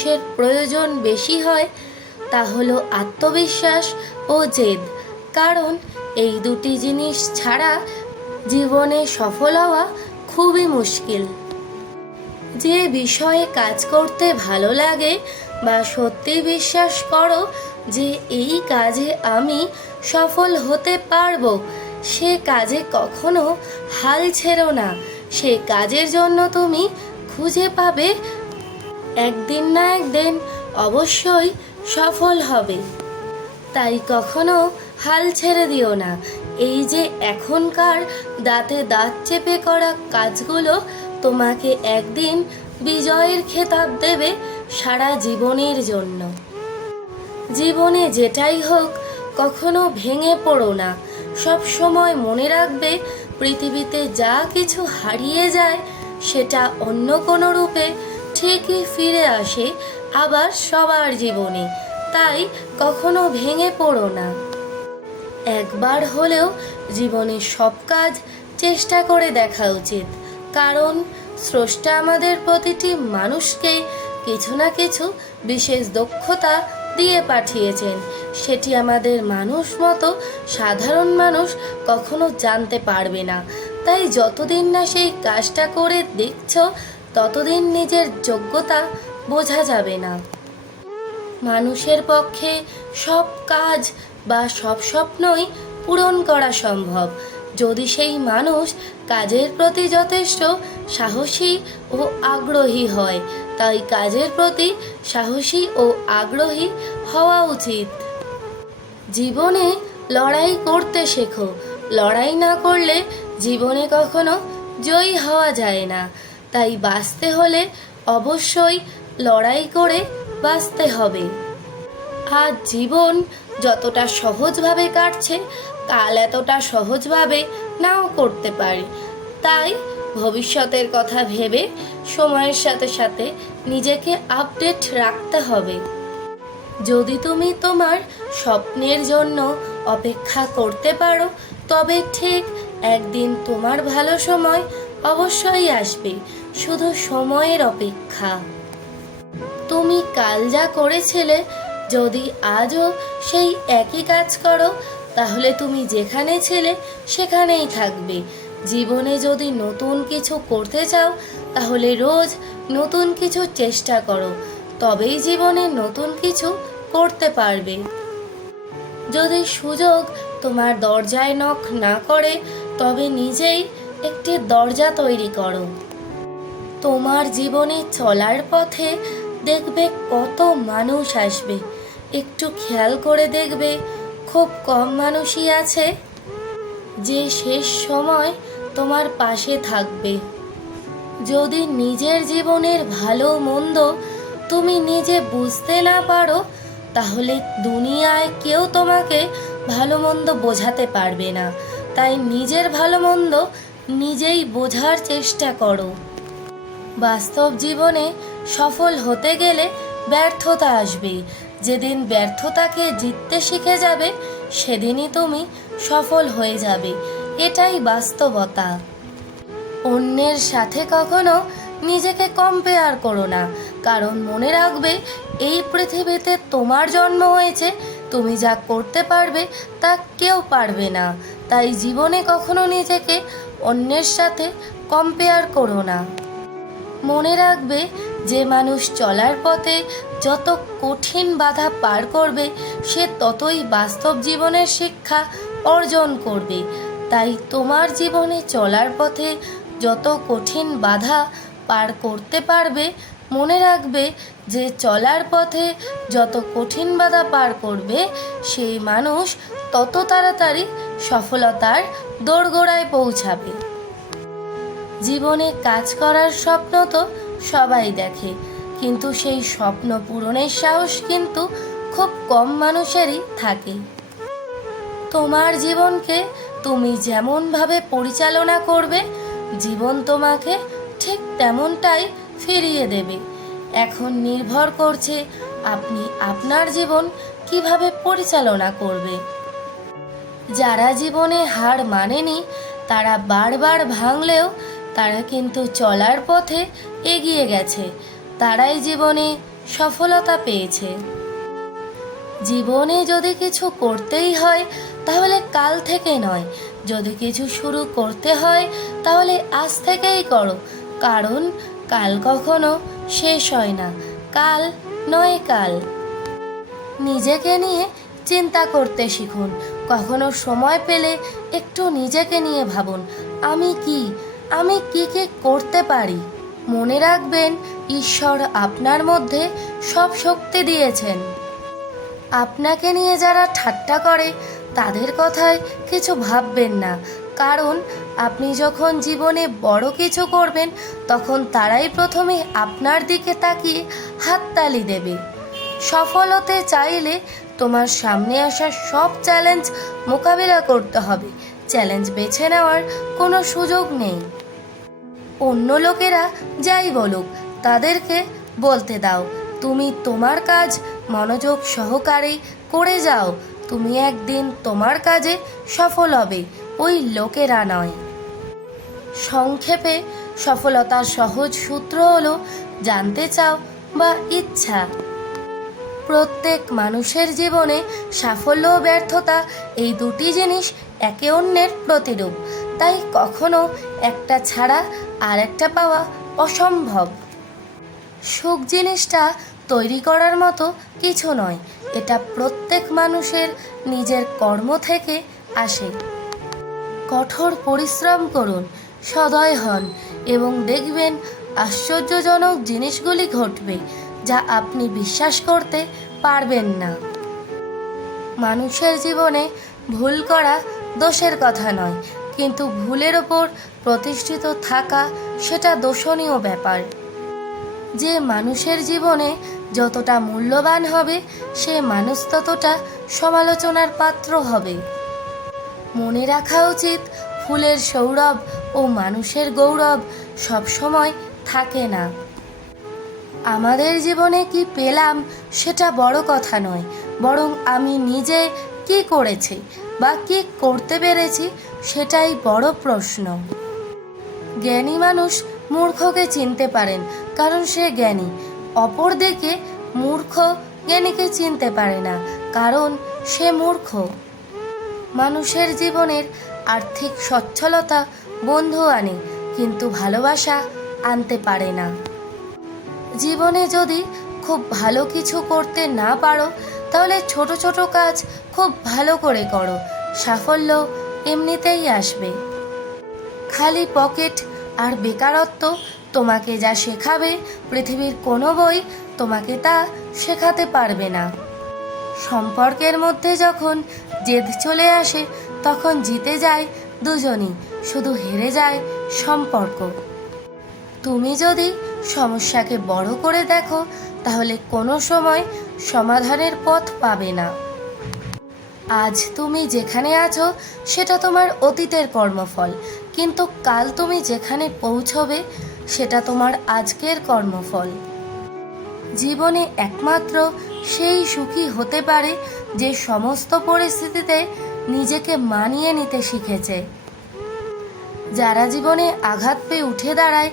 মানুষের প্রয়োজন বেশি হয়, তা হলো আত্মবিশ্বাস ও জেদ। কারণ এই দুটি জিনিস ছাড়া জীবনে সফল হওয়া খুবই মুশকিল। যে বিষয়ে কাজ করতে ভালো লাগে বা সত্যি বিশ্বাস করো যে এই কাজে আমি সফল হতে পারব, সে কাজে কখনো হাল ছেড়ো না। সে কাজের জন্য তুমি খুঁজে পাবে একদিন না একদিন অবশ্যই সফল হবে। তাই কখনো হাল ছেড়ে দিও না। এই যে এখনকার দাঁতে দাঁত চেপে করা কাজগুলো তোমাকে একদিন বিজয়ের খেতাব দেবে সারা জীবনের জন্য। জীবনে যেটাই হোক, কখনো ভেঙে পড়ো না। সব সময় মনে রাখবে, পৃথিবীতে যা কিছু হারিয়ে যায়, সেটা অন্য কোনো রূপে ঠিকই ফিরে আসে আবার সবার জীবনে। তাই কখনো ভেঙে পড়ো না। একবার হলেও জীবনে সব কাজ চেষ্টা করে দেখা উচিত। কারণ স্রষ্টা আমাদের প্রতিটি মানুষকে কিছু না কিছু বিশেষ দক্ষতা দিয়ে পাঠিয়েছেন। সেটি আমাদের মানুষ মতো সাধারণ মানুষ কখনো জানতে পারবে না। তাই যতদিন না সেই কাজটা করে দেখছ ততদিন নিজের যোগ্যতা বোঝা যাবে না। মানুষের পক্ষে সব কাজ বা সব স্বপ্নই পূরণ করা সম্ভব। যদি সেই মানুষ কাজের প্রতি যথেষ্ট সাহসী ও আগ্রহী হয়, তাই কাজের প্রতি সাহসী ও আগ্রহী হওয়া উচিত। জীবনে লড়াই করতে শেখো। লড়াই না করলে জীবনে কখনো জয়ী হওয়া যায় না। তাই বাঁচতে হলে অবশ্যই লড়াই করে বাঁচতে হবে। আজ জীবন যতটা সহজভাবে কাটছে, কাল এতটা সহজভাবে নাও করতে পারে। তাই ভবিষ্যতের কথা ভেবে সময়ের সাথে সাথে নিজেকে আপডেট রাখতে হবে। যদি তুমি তোমার স্বপ্নের জন্য অপেক্ষা করতে পারো, তবে ঠিক একদিন তোমার ভালো সময় অবশ্যই আসবে। শুধু সময়ের অপেক্ষা। তুমি কাল যা করেছিলে, যদি আজও সেই একই কাজ করো, তাহলে তুমি যেখানে ছিলে, সেখানেই থাকবে। জীবনে যদি নতুন কিছু করতে চাও, তাহলে রোজ নতুন কিছু চেষ্টা করো। তবেই জীবনে নতুন কিছু করতে পারবে। যদি সুযোগ তোমার দরজায় নখ না করে, তবে নিজেই একটি দরজা তৈরি করো। তোমার জীবনে চলার পথে দেখবে কত মানুষ আসবে। একটু খেয়াল করে দেখবে খুব কম মানুষই আছে যে শেষ সময় তোমার পাশে থাকবে। যদি নিজের জীবনের ভালো মন্দ তুমি নিজে বুঝতে না পারো, তাহলে দুনিয়ায় কেউ তোমাকে ভালো মন্দ বোঝাতে পারবে না। তাই নিজের ভালো মন্দ নিজেই বোঝার চেষ্টা করো। বাস্তব জীবনে সফল হতে গেলে ব্যর্থতা আসবে যেদিন ব্যর্থতাকে জিততে শিখে যাবে, সেদিনই তুমি সফল হয়ে যাবে। এটাই বাস্তবতা। অন্যের সাথে কখনো নিজেকে কম্পেয়ার করো না। কারণ মনে রাখবে, এই পৃথিবীতে তোমার জন্ম হয়েছে, তুমি যা করতে পারবে তা কেউ পারবে না। তাই জীবনে কখনো নিজেকে অন্যের সাথে কম্পেয়ার করো না। মনে রাখবে যে মানুষ চলার পথে যত কঠিন বাধা পার করবে, সে ততই বাস্তব জীবনের শিক্ষা অর্জন করবে। তাই তোমার জীবনে চলার পথে যত কঠিন বাধা পার করতে পারবে, মনে রাখবে যে চলার পথে যত কঠিন বাধা পার করবে, সেই মানুষ তত তাড়াতাড়ি সফলতার দোরগোড়ায় পৌঁছাবে। জীবনে কাজ করার স্বপ্ন তো সবাই দেখে। কিন্তু সেই স্বপ্ন পূরণের সাহস কিন্তু খুব কম মানুষেরই থাকে। তোমার জীবনকে তুমি যেমনভাবে পরিচালনা করবে, জীবন তোমাকে ঠিক তেমনটাই ফিরিয়ে দেবে। এখন নির্ভর করছে আপনি আপনার জীবন কীভাবে পরিচালনা করবে। যারা জীবনে হার মানেনি, তারা বারবার ভাঙলেও তারা কিন্তু চলার পথে এগিয়ে গেছে। তারাই জীবনে সফলতা পেয়েছে। জীবনে যদি কিছু করতেই হয়, তাহলে কাল থেকে নয়। যদি কিছু শুরু করতে হয়, তাহলে আজ থেকেই করো। কারণ কাল কখনো শেষ হয় না। কাল নয় কাল। নিজেকে নিয়ে চিন্তা করতে শিখুন। কখনো সময় পেলে একটু নিজেকে নিয়ে ভাবুন, আমি কি আমি কি কি করতে পারি? মনে রাখবেন, ঈশ্বর আপনার মধ্যে সব শক্তি দিয়েছেন। আপনাকে নিয়ে যারা ঠাট্টা করে, তাদের কথায় কিছু ভাববেন না। কারণ, আপনি যখন জীবনে বড় কিছু করবেন, তখন তারাই প্রথমে আপনার দিকে তাকিয়ে হাততালি দেবে। সফল হতে চাইলে তোমার সামনে আসা সব চ্যালেঞ্জ মোকাবিলা করতে হবে। চ্যালেঞ্জ বেছে নেওয়ার কোনো সুযোগ নেই। অন্য লোকেরা যাই বলুক, তাদেরকে বলতে দাও, তুমি তোমার কাজ মনোযোগ সহকারে করে যাও, তুমি একদিন তোমার কাজে সফল হবে, ওই লোকেরা নয় সংক্ষেপে, সফলতার সহজ সূত্র হলো, জানতে চাও বা ইচ্ছা। প্রত্যেক মানুষের জীবনে সাফল্য ব্যর্থতা এই দুটি জিনিস একে অন্যের প্রতিরূপ। তাই কখনো একটা ছাড়া আর একটা পাওয়া অসম্ভব। সুখ জিনিসটা তৈরি করার মতো কিছু নয়, এটা প্রত্যেক মানুষের নিজের কর্ম থেকে আসে। কঠোর পরিশ্রম করুন, সদয় হন এবং দেখবেন আশ্চর্যজনক জিনিসগুলি ঘটবে যা আপনি বিশ্বাস করতে পারবেন না। মানুষের জীবনে ভুল করা দোষের কথা নয় কিন্তু ভুলের ওপর প্রতিষ্ঠিত থাকা সেটা দোষণীয় ব্যাপার। যে মানুষের জীবনে যতটা মূল্যবান হবে, সে মানুষ ততটা সমালোচনার পাত্র হবে। মনে রাখা উচিত, ফুলের সৌরভ ও মানুষের গৌরব সবসময় থাকে না। আমাদের জীবনে কি পেলাম সেটা বড় কথা নয়, বরং আমি নিজে কি করেছি বা কি করতে পেরেছি সেটাই বড় প্রশ্ন। জ্ঞানী মানুষ মূর্খকে চিনতে পারেন, কারণ সে জ্ঞানী। অপরদিকে মূর্খ জ্ঞানীকে চিনতে পারে না, কারণ সে মূর্খ। মানুষের জীবনের আর্থিক সচ্ছলতা বন্ধু আনে, কিন্তু ভালোবাসা আনতে পারে না। জীবনে যদি খুব ভালো কিছু করতে না পারো তাহলে ছোট ছোট কাজ খুব ভালো করে করো। সাফল্য এমনিতেই আসবে। খালি পকেট আর বেকারত্ব তোমাকে যা শেখাবে, পৃথিবীর কোনো বই তোমাকে তা শেখাতে পারবে না। সম্পর্কের মধ্যে যখন জেদ চলে আসে, তখন জিতে যায় দুজনই, শুধু হেরে যায় সম্পর্ক। তুমি যদি সমস্যাকে বড় করে দেখো, তাহলে কোনো সময় সমাধানের পথ পাবে না। আজ তুমি যেখানে আছো, সেটা তোমার অতীতের কর্মফল। কিন্তু কাল তুমি যেখানে পৌঁছবে, সেটা তোমার আজকের কর্মফল। জীবনে একমাত্র সেই সুখী হতে পারে, যে সমস্ত পরিস্থিতিতে নিজেকে মানিয়ে নিতে শিখেছে। যারা জীবনে আঘাত পেয়ে উঠে দাঁড়ায়